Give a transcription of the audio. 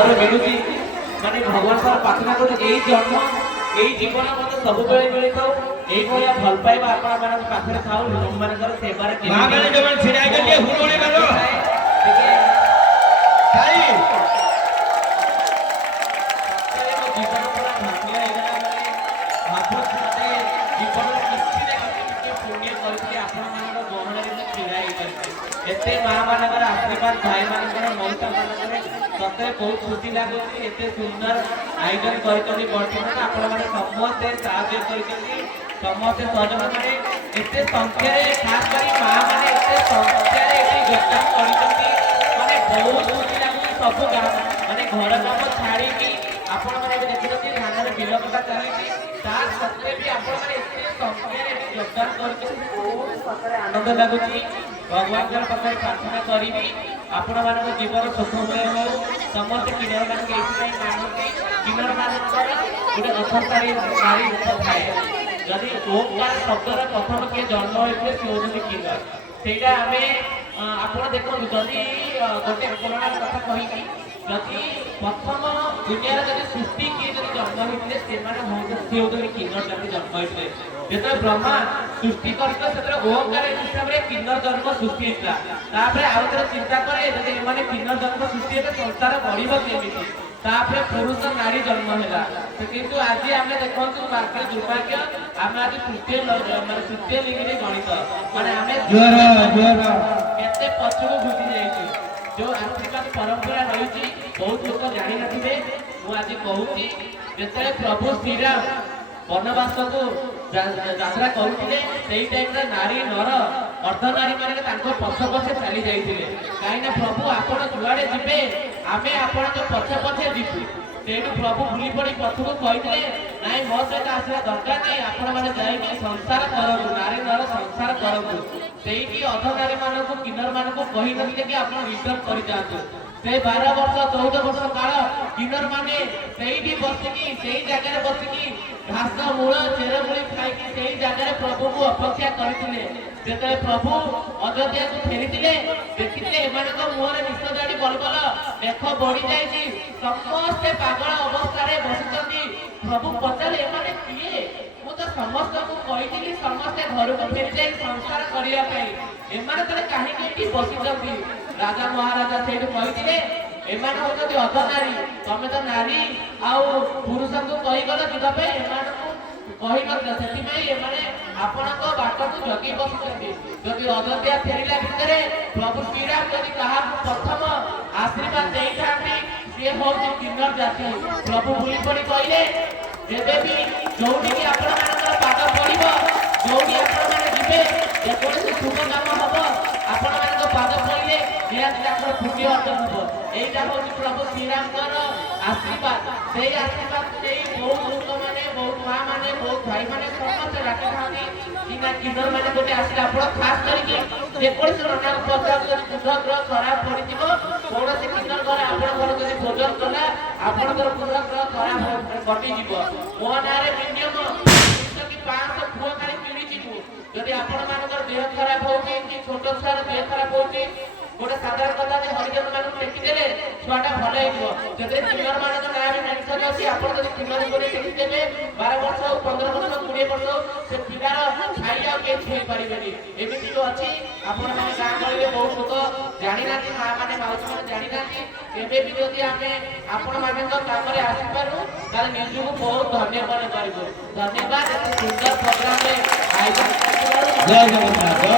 आदर मिलूची माने भगवान सर प्रार्थना करू एई जन्म एई जीवन मते सब बेले मिली थाउ एई भलिया भल पाइबा आपन मानक पाखरे थाउ लोक मानकर सेवारे के मां माने जवन छिड़ाई के लिए हुरोणी मारो खाई जीवन पूरा धन्य हेगा माने महापुरुष मते जीवन किछि ना किछि पुण्य करके आपन मानक गहना रे छिड़ाई करके एते मां मानकर आशीर्वाद भाई मानकर मौसा मानकर सते बहुत खुशी लागुची एते सुंदर आयोजन करकनी वर्तमान आपण माने समस्त साहाय्य करकनी समस्त सहयोग माने एते संख्या रे खास करी मां माने एते संख्या रे एते योगदान करकनी माने बहुत खुशी लागुची सब गां माने घर काम छाड़ी की आपण माने देखिलती धान रे बिल कथा चली तार सत्ते भी आपण माने एते संख्या रे योगदान करकनी बहुत सतरे आनंद लागुची भगवान के पाखे प्रार्थना करी आपण मानक जीवन सुखमय हो समस्त किन्नर मान के एथि मानती किन्नर मानकर गोटे अर्थकारी नारी रूप थाए जदि ओंकार शब्दर प्रथम के जन्म होइले से होउछि किन्नर सेटा हमें आपण देखो जदि गोटे पुराण कथा कहि जदि प्रथम दुनिया जदि सृष्टि के जदि जन्म होइले से माने होउछि किन्नर जदि जन्म होइले जेते ब्रह्मा सृष्टि करके सेते ओंकार हिसाब रे किन्नर जन्म सृष्टि हिता तापरे आउतर चिंता करे जदि माने किन्नर जन्म सृष्टि हेते संसार बढ़िबो केमिति तापरे पुरुष नारी जन्म होला किंतु आज हम देखंतु बाकी दुर्भाग्य हम आज तृतीय माने तृतीय लिंगरे गणित माने हमें जोर केते पछुको घुटी जाइछु जो आर्थिक परंपरा रहिछि बहुत लोक जानि नथिबे मु आज कहूची जेते प्रभु श्री राम वनवास को यात्रा करुले सेई टाइम रे नारी नर अर्ध नारी माने तांको पछ पछे चली जाइथिले काईना प्रभु आपण जुआडे जिबे आमे आपण के पछ पछे जिबु सेठु प्रभु भूली पड़ी पछको कहिथिले नाइ मो सहित आसीबा दरकार नै आपण माने जाई संसार करबु नारी नर संसार करबु सेईटी अर्ध नारी मानको किन्नर मानको कहि नथिले कि आपण रिटर्न करि जातु से 12 वर्ष 14 वर्ष काल किन्नर माने सेईटी बसिकी सेई जगह रे बसिकी घास मूल चेर मूली खाई से जगह प्रभु को अपेक्षा करते जेते प्रभु अयोध्या को फेरी देखिले एमानक मुहर निश दाड़ी बलबल देख बढ़ी जाइए समस्त पागल अवस्था बसुंट प्रभु पचारे एमाने किए मु तो समस्त को कही समस्ते घर को फेरी जाए संसार करने एमाने कहीं बसुंट राजा महाराजा से कही एमाने होती अधनारी तमें तो नारी आउ पुरुष को कहीगल जावाई एमानू कही आपणक बाट को जगी बसुंट जदि अयोध्या फेरला भितर प्रभु श्रीराम जदि क्या प्रथम आशीर्वाद दे था सी हूँ किन्नर जाति प्रभु भूली पड़ी कहले जेबे भी जोटी की आपण मानकर पाद पड़ो जोटी आपण मैंने जीवे जेकोसी शुभ काम हम आपण मान पाद पड़े निहत पुण्य अर्जन हम এইটা হচ্ছে প্রভু শ্রীরামଙ୍କର আশীর্বাদ সেই আশীর্বাদ সেই বহুত লোক মানে বহুত মা মানে বহুত ভাই মানে সমস্ত ডাকিথাନ୍ତି কিনা কিন্নর মানে গোটে আসলে ଆପଣ খাস କରିକି ଯେକୌଣସି ରଣା ପଚାର ଯଦି କୁଣ୍ଡଗ୍ରହ ଖରାପ ପଡ଼ିଯିବ କୌଣସି କିନ୍ନର ଘରେ ଆପଣଙ୍କର ଯଦି ଭୋଜନ କଲା ଆପଣଙ୍କର କୁଣ୍ଡଗ୍ରହ ଖରାପ କଟିଯିବ ମୋ ନାଁରେ ମିନିୟମ 500 ପୁଅ ଖାଲି କିଣିଯିବୁ ଯଦି ଆପଣମାନଙ୍କର ଦେହ ଖରାପ ହଉଛି କି ଛୋଟ ଛୁଆର ଦେହ ଖରାପ ହଉଛି गोटे साधारण कथा जे हरिजन मानक टेकिदेले छुआटा भल हेइबो जदि किन्नर मानक ना भी मेंशन अछि आपण जदि किन्नर कोने टेकिदेले 12 वर्ष 15 वर्ष 20 वर्ष से पिलार छाइया के छुई परिबेनी एमिति जो अछि आपण माने गां गळिले बहुत लोक जानि नाथि मा माने माउसी माने जानि नाथि एबे भी जदि आमे आपण मानक काम रे आसी पारु ताले निजु को बहुत धन्यवाद करिबो धन्यवाद सुंदर प्रोग्राम रे आयोजन जय जगन्नाथ।